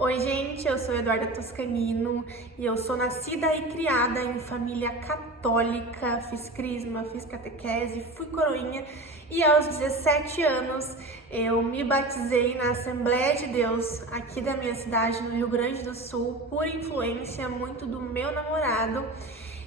Oi gente, eu sou Eduarda Toscanino e eu sou nascida e criada em família católica, fiz crisma, fiz catequese, fui coroinha e aos 17 anos eu me batizei na Assembleia de Deus aqui da minha cidade, no Rio Grande do Sul, por influência muito do meu namorado.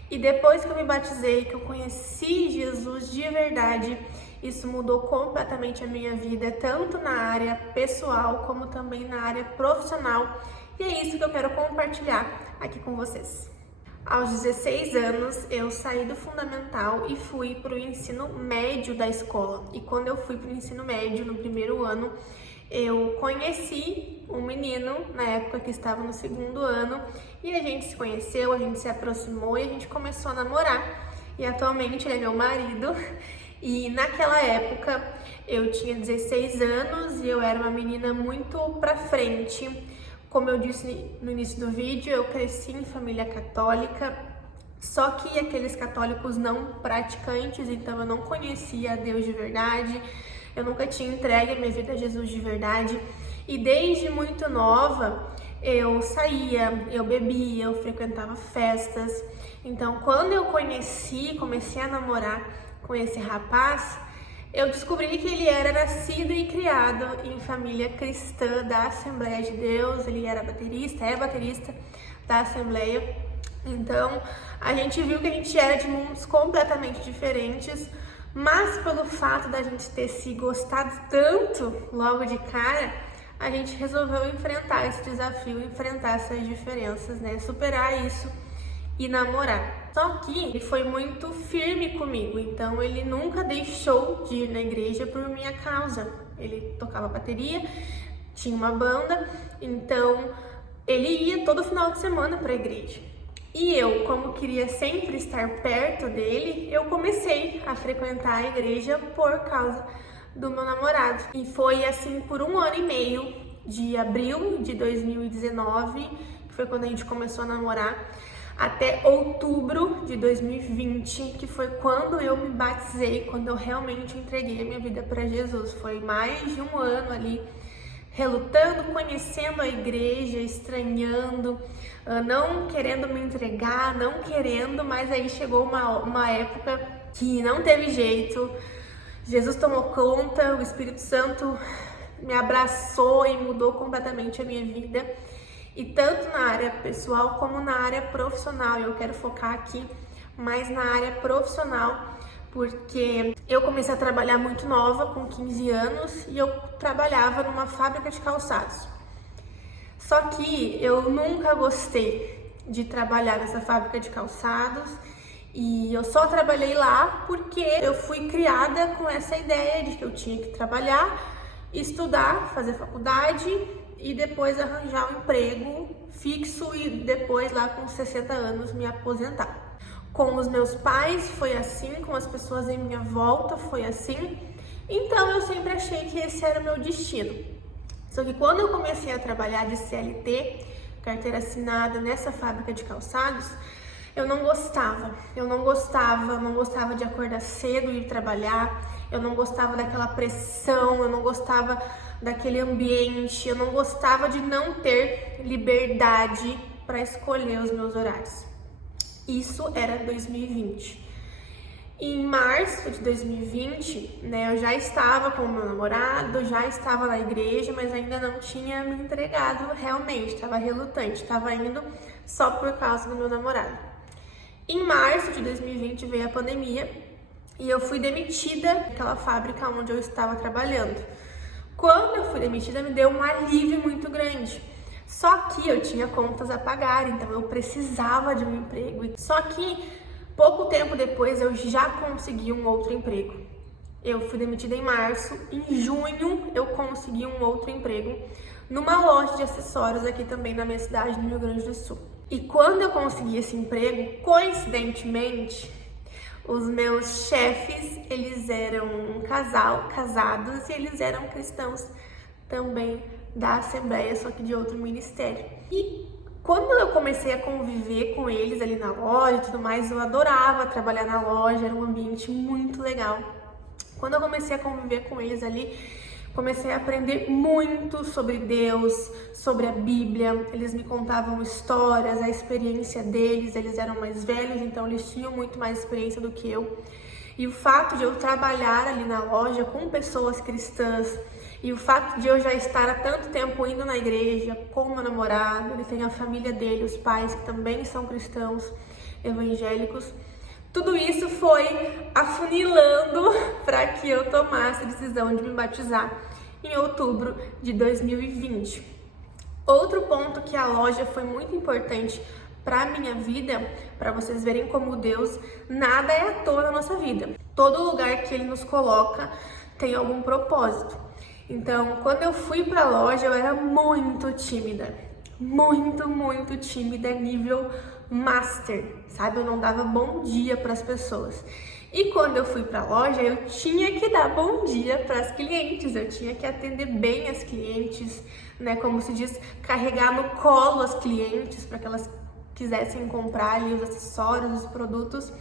E depois que eu me batizei, que eu conheci Jesus de verdade, isso mudou completamente a minha vida, tanto na área pessoal como também na área profissional. E é isso que eu quero compartilhar aqui com vocês. Aos 16 anos, eu saí do fundamental e fui para o ensino médio da escola. E quando eu fui para o ensino médio, no primeiro ano, eu conheci um menino, na época que estava no segundo ano, e a gente se conheceu, a gente se aproximou e a gente começou a namorar. E atualmente ele é meu marido. E naquela época eu tinha 16 anos e eu era uma menina muito pra frente. Como eu disse no início do vídeo, eu cresci em família católica, só que aqueles católicos não praticantes, então eu não conhecia a Deus de verdade, eu nunca tinha entregue a minha vida a Jesus de verdade. E desde muito nova eu saía, eu bebia, eu frequentava festas. Então quando eu comecei a namorar com esse rapaz, eu descobri que ele era nascido e criado em família cristã da Assembleia de Deus, ele era baterista, é baterista da Assembleia. Então, a gente viu que a gente era de mundos completamente diferentes, mas pelo fato da gente ter se gostado tanto logo de cara, a gente resolveu enfrentar esse desafio, enfrentar essas diferenças, né? Superar isso e namorar. Só que ele foi muito firme comigo, então ele nunca deixou de ir na igreja por minha causa. Ele tocava bateria, tinha uma banda, então ele ia todo final de semana para a igreja. E eu, como queria sempre estar perto dele, eu comecei a frequentar a igreja por causa do meu namorado. E foi assim por 1 ano e meio, de abril de 2019, que foi quando a gente começou a namorar, até outubro de 2020, que foi quando eu me batizei, quando eu realmente entreguei a minha vida para Jesus. Foi mais de 1 ano ali, relutando, conhecendo a igreja, estranhando, não querendo me entregar, não querendo, mas aí chegou uma época que não teve jeito. Jesus tomou conta, o Espírito Santo me abraçou e mudou completamente a minha vida. E tanto na área pessoal como na área profissional. Eu quero focar aqui mais na área profissional, porque eu comecei a trabalhar muito nova, com 15 anos, e eu trabalhava numa fábrica de calçados. Só que eu nunca gostei de trabalhar nessa fábrica de calçados, e eu só trabalhei lá porque eu fui criada com essa ideia de que eu tinha que trabalhar, estudar, fazer faculdade e depois arranjar um emprego fixo e depois lá com 60 anos me aposentar. Com os meus pais foi assim, com as pessoas em minha volta foi assim, então eu sempre achei que esse era o meu destino. Só que quando eu comecei a trabalhar de CLT, carteira assinada nessa fábrica de calçados, eu não gostava de acordar cedo e ir trabalhar, eu não gostava daquela pressão, eu não gostava daquele ambiente, eu não gostava de não ter liberdade para escolher os meus horários. Isso era 2020. Em março de 2020, né, eu já estava com o meu namorado, já estava na igreja, mas ainda não tinha me entregado realmente, estava relutante, estava indo só por causa do meu namorado. Em março de 2020 veio a pandemia e eu fui demitida daquela fábrica onde eu estava trabalhando. Quando eu fui demitida, me deu um alívio muito grande. Só que eu tinha contas a pagar, então eu precisava de um emprego. Só que pouco tempo depois eu já consegui um outro emprego. Eu fui demitida em março, em junho eu consegui um outro emprego numa loja de acessórios aqui também na minha cidade, no Rio Grande do Sul. E quando eu consegui esse emprego, coincidentemente, os meus chefes, eles eram um casal, casados, e eles eram cristãos também da Assembleia, só que de outro ministério. E quando eu comecei a conviver com eles ali na loja e tudo mais, eu adorava trabalhar na loja, era um ambiente muito legal. Quando eu comecei a conviver com eles ali, Comecei a aprender muito sobre Deus, sobre a Bíblia. Eles me contavam histórias, a experiência deles. Eles eram mais velhos, então eles tinham muito mais experiência do que eu. E o fato de eu trabalhar ali na loja com pessoas cristãs, e o fato de eu já estar há tanto tempo indo na igreja com meu namorado, ele tem a família dele, os pais que também são cristãos evangélicos, tudo isso foi afunilando para que eu tomasse a decisão de me batizar em outubro de 2020. Outro ponto que a loja foi muito importante para minha vida, para vocês verem como Deus, nada é à toa na nossa vida. Todo lugar que Ele nos coloca tem algum propósito. Então, quando eu fui para a loja, eu era muito tímida. Muito tímida, nível master, sabe? Eu não dava bom dia para as pessoas. E quando eu fui para a loja, eu tinha que dar bom dia para as clientes, eu tinha que atender bem as clientes, né? Como se diz, carregar no colo as clientes para que elas quisessem comprar ali os acessórios, os produtos.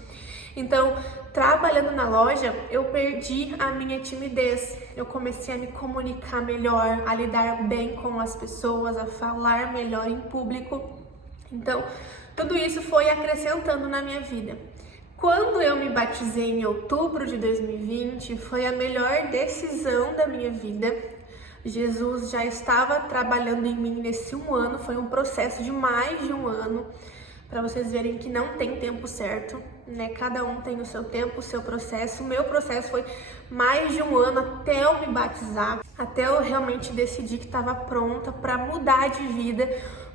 Então, trabalhando na loja, eu perdi a minha timidez. Eu comecei a me comunicar melhor, a lidar bem com as pessoas, a falar melhor em público. Então, tudo isso foi acrescentando na minha vida. Quando eu me batizei em outubro de 2020, foi a melhor decisão da minha vida. Jesus já estava trabalhando em mim nesse um ano, foi um processo de mais de um ano, para vocês verem que não tem tempo certo, né? Cada um tem o seu tempo, o seu processo. O meu processo foi mais de um ano até eu me batizar, até eu realmente decidir que estava pronta para mudar de vida,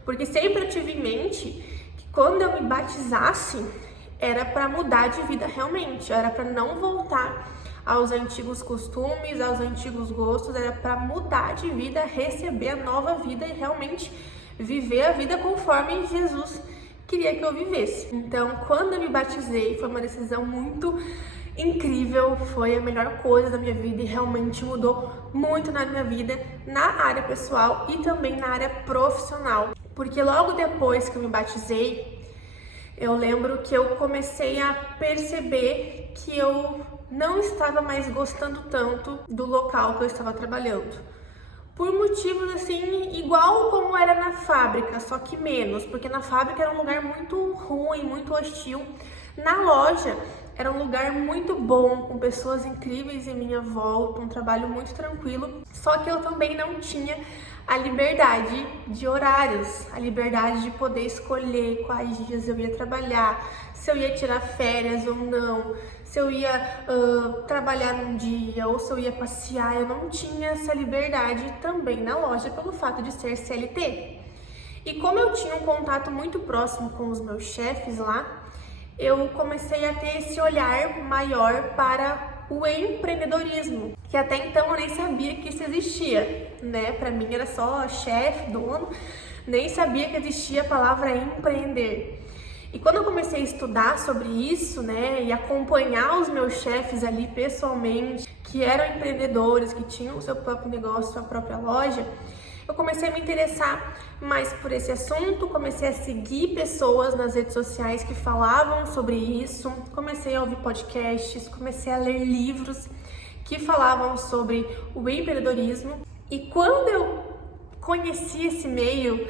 porque sempre eu tive em mente que quando eu me batizasse, era para mudar de vida realmente, era para não voltar aos antigos costumes, aos antigos gostos, era para mudar de vida, receber a nova vida e realmente viver a vida conforme Jesus queria que eu vivesse. Então, quando eu me batizei, foi uma decisão muito incrível, foi a melhor coisa da minha vida e realmente mudou muito na minha vida, na área pessoal e também na área profissional. Porque logo depois que eu me batizei, eu lembro que eu comecei a perceber que eu não estava mais gostando tanto do local que eu estava trabalhando. Por motivos assim, igual como era na fábrica, só que menos, porque na fábrica era um lugar muito ruim, muito hostil. Na loja era um lugar muito bom, com pessoas incríveis em minha volta, um trabalho muito tranquilo, só que eu também não tinha a liberdade de horários, a liberdade de poder escolher quais dias eu ia trabalhar, se eu ia tirar férias ou não, se eu ia trabalhar num dia ou se eu ia passear. Eu não tinha essa liberdade também na loja pelo fato de ser CLT. E como eu tinha um contato muito próximo com os meus chefes lá, eu comecei a ter esse olhar maior para o empreendedorismo, que até então eu nem sabia que isso existia, né? Para mim era só chefe, dono, nem sabia que existia a palavra empreender. E quando eu comecei a estudar sobre isso, né, e acompanhar os meus chefes ali pessoalmente, que eram empreendedores, que tinham o seu próprio negócio, sua própria loja, eu comecei a me interessar mais por esse assunto, comecei a seguir pessoas nas redes sociais que falavam sobre isso, comecei a ouvir podcasts, comecei a ler livros que falavam sobre o empreendedorismo. E quando eu conheci esse meio,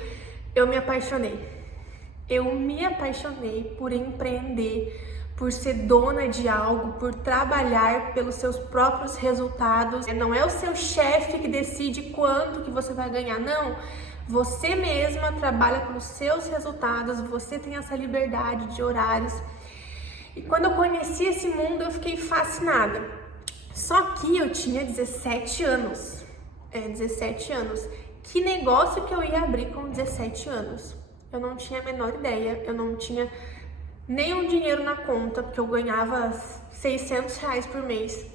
eu me apaixonei. Eu me apaixonei por empreender, por ser dona de algo, por trabalhar pelos seus próprios resultados. Não é o seu chefe que decide quanto que você vai ganhar, não. Você mesma trabalha pelos seus resultados, você tem essa liberdade de horários. E quando eu conheci esse mundo, eu fiquei fascinada. Só que eu tinha 17 anos. 17 anos. Que negócio que eu ia abrir com 17 anos? Eu não tinha a menor ideia, eu não tinha nenhum dinheiro na conta, porque eu ganhava R$600 por mês.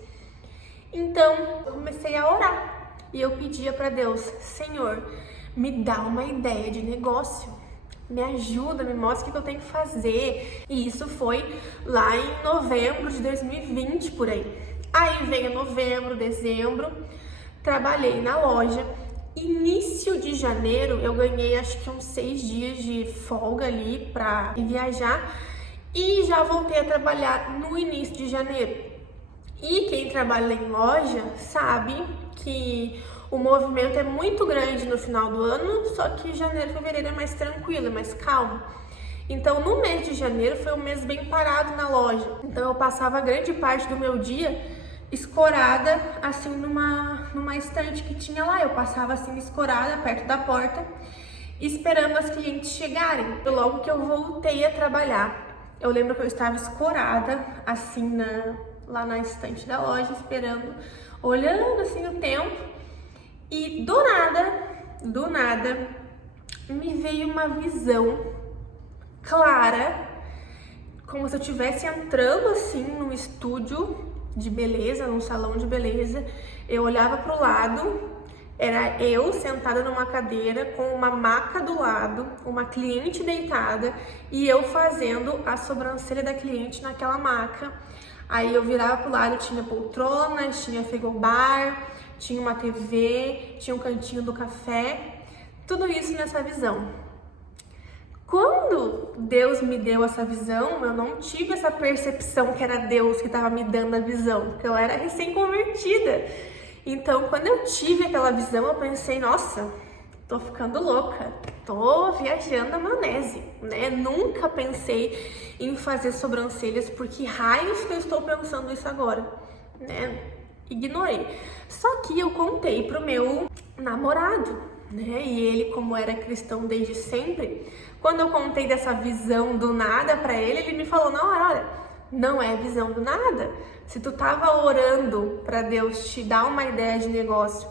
Então, eu comecei a orar e eu pedia para Deus: Senhor, me dá uma ideia de negócio, me ajuda, me mostra o que eu tenho que fazer. E isso foi lá em novembro de 2020, por aí. Aí veio novembro, dezembro, trabalhei na loja. Início de janeiro eu ganhei acho que uns 6 dias de folga ali para viajar e já voltei a trabalhar no início de janeiro. E quem trabalha em loja sabe que o movimento é muito grande no final do ano, só que janeiro e fevereiro é mais tranquilo, é mais calmo. Então, no mês de janeiro foi um mês bem parado na loja. Então, eu passava grande parte do meu dia escorada, assim, numa estante que tinha lá. Eu passava, assim, escorada perto da porta, esperando as clientes chegarem. Logo que eu voltei a trabalhar, eu lembro que eu estava escorada, assim, lá na estante da loja, esperando, olhando, assim, o tempo. E do nada, me veio uma visão clara, como se eu estivesse entrando assim num estúdio de beleza, num salão de beleza. Eu olhava para o lado, era eu sentada numa cadeira com uma maca do lado, uma cliente deitada e eu fazendo a sobrancelha da cliente naquela maca. Aí eu virava pro lado, tinha poltronas, tinha frigobar, tinha uma TV, tinha um cantinho do café, tudo isso nessa visão. Quando Deus me deu essa visão, eu não tive essa percepção que era Deus que estava me dando a visão, porque eu era recém-convertida. Então, quando eu tive aquela visão, eu pensei, nossa, tô ficando louca, tô viajando na maionese, né? Nunca pensei em fazer sobrancelhas, porque raios que eu estou pensando isso agora, né? Ignorei. Só que eu contei pro meu namorado, né? E ele, como era cristão desde sempre, quando eu contei dessa visão do nada pra ele, ele me falou na hora, olha, não é visão do nada. Se tu tava orando pra Deus te dar uma ideia de negócio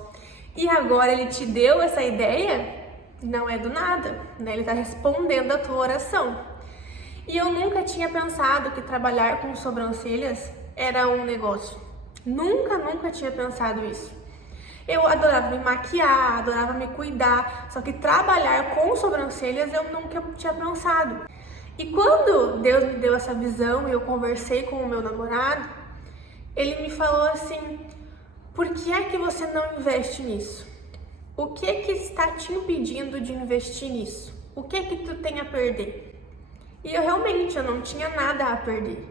e agora ele te deu essa ideia, não é do nada, né? Ele tá respondendo a tua oração. E eu nunca tinha pensado que trabalhar com sobrancelhas era um negócio. Nunca tinha pensado isso. Eu adorava me maquiar, adorava me cuidar, só que trabalhar com sobrancelhas eu nunca tinha pensado. E quando Deus me deu essa visão e eu conversei com o meu namorado, ele me falou assim, por que é que você não investe nisso? O que é que está te impedindo de investir nisso? O que é que tu tem a perder? E eu não tinha nada a perder.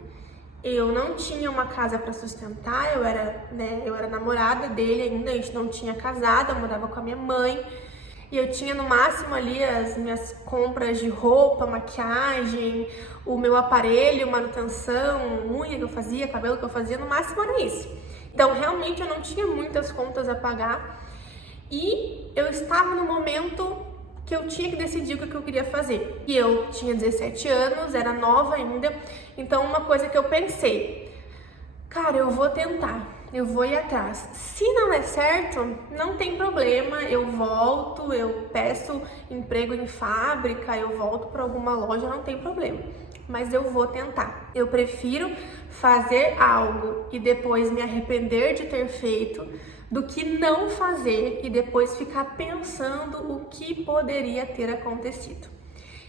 Eu não tinha uma casa para sustentar, eu era namorada dele ainda, a gente não tinha casado, eu morava com a minha mãe. E eu tinha no máximo ali as minhas compras de roupa, maquiagem, o meu aparelho, manutenção, unha que eu fazia, cabelo que eu fazia, no máximo era isso. Então realmente eu não tinha muitas contas a pagar e eu estava no momento que eu tinha que decidir o que eu queria fazer. E eu tinha 17 anos, era nova ainda, então uma coisa que eu pensei, cara, eu vou tentar, eu vou ir atrás. Se não der certo, não tem problema, eu volto, eu peço emprego em fábrica, eu volto para alguma loja, não tem problema. Mas eu vou tentar. Eu prefiro fazer algo e depois me arrepender de ter feito do que não fazer e depois ficar pensando o que poderia ter acontecido.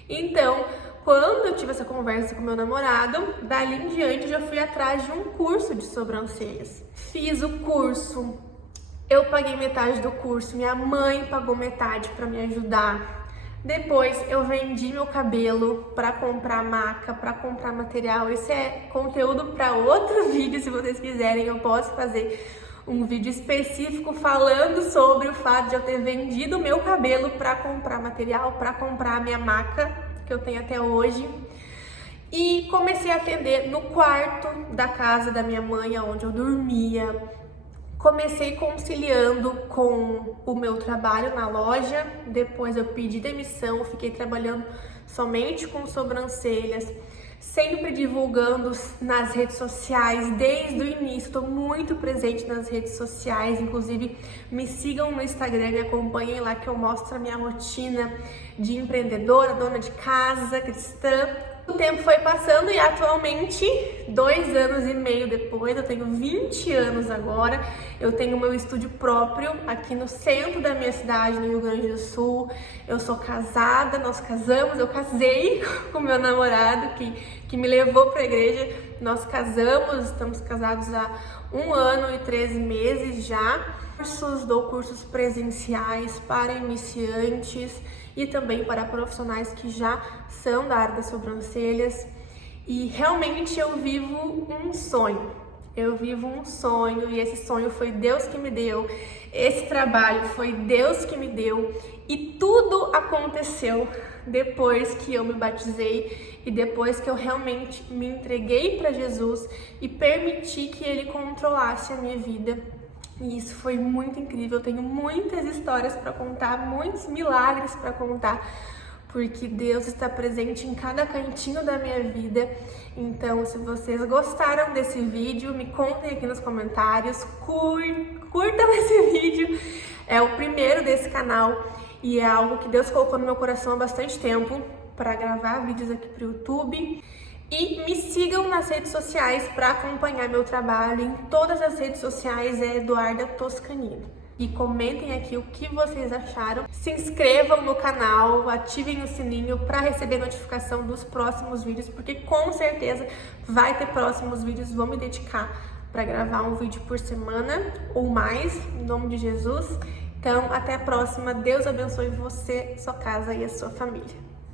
Então, quando eu tive essa conversa com meu namorado, dali em diante eu já fui atrás de um curso de sobrancelhas. Fiz o curso, eu paguei metade do curso, minha mãe pagou metade para me ajudar. Depois eu vendi meu cabelo para comprar maca, para comprar material. Esse é conteúdo para outro vídeo, se vocês quiserem, eu posso fazer um vídeo específico falando sobre o fato de eu ter vendido o meu cabelo para comprar material, para comprar a minha maca, que eu tenho até hoje. E comecei a atender no quarto da casa da minha mãe, onde eu dormia. Comecei conciliando com o meu trabalho na loja, depois eu pedi demissão, fiquei trabalhando somente com sobrancelhas, sempre divulgando nas redes sociais, desde o início, estou muito presente nas redes sociais, inclusive me sigam no Instagram, me acompanhem lá que eu mostro a minha rotina de empreendedora, dona de casa, cristã. O tempo foi passando e atualmente, 2 anos e meio depois, eu tenho 20 anos agora, eu tenho meu estúdio próprio aqui no centro da minha cidade, no Rio Grande do Sul. Eu sou casada, nós casamos, eu casei com meu namorado que me levou para a igreja, nós casamos, estamos casados há 1 ano e 13 meses já. Dou cursos presenciais para iniciantes e também para profissionais que já são da área das sobrancelhas. E realmente eu vivo um sonho. Eu vivo um sonho e esse sonho foi Deus que me deu. Esse trabalho foi Deus que me deu e tudo aconteceu depois que eu me batizei e depois que eu realmente me entreguei para Jesus e permiti que Ele controlasse a minha vida. E isso foi muito incrível. Eu tenho muitas histórias para contar, muitos milagres para contar, porque Deus está presente em cada cantinho da minha vida. Então, se vocês gostaram desse vídeo, me contem aqui nos comentários, curtam esse vídeo, é o primeiro desse canal e é algo que Deus colocou no meu coração há bastante tempo para gravar vídeos aqui para o YouTube. E me sigam nas redes sociais para acompanhar meu trabalho. Em todas as redes sociais é Eduarda Toscanini. E comentem aqui o que vocês acharam. Se inscrevam no canal, ativem o sininho para receber notificação dos próximos vídeos, porque com certeza vai ter próximos vídeos. Vou me dedicar para gravar um vídeo por semana ou mais, em nome de Jesus. Então, até a próxima. Deus abençoe você, sua casa e a sua família.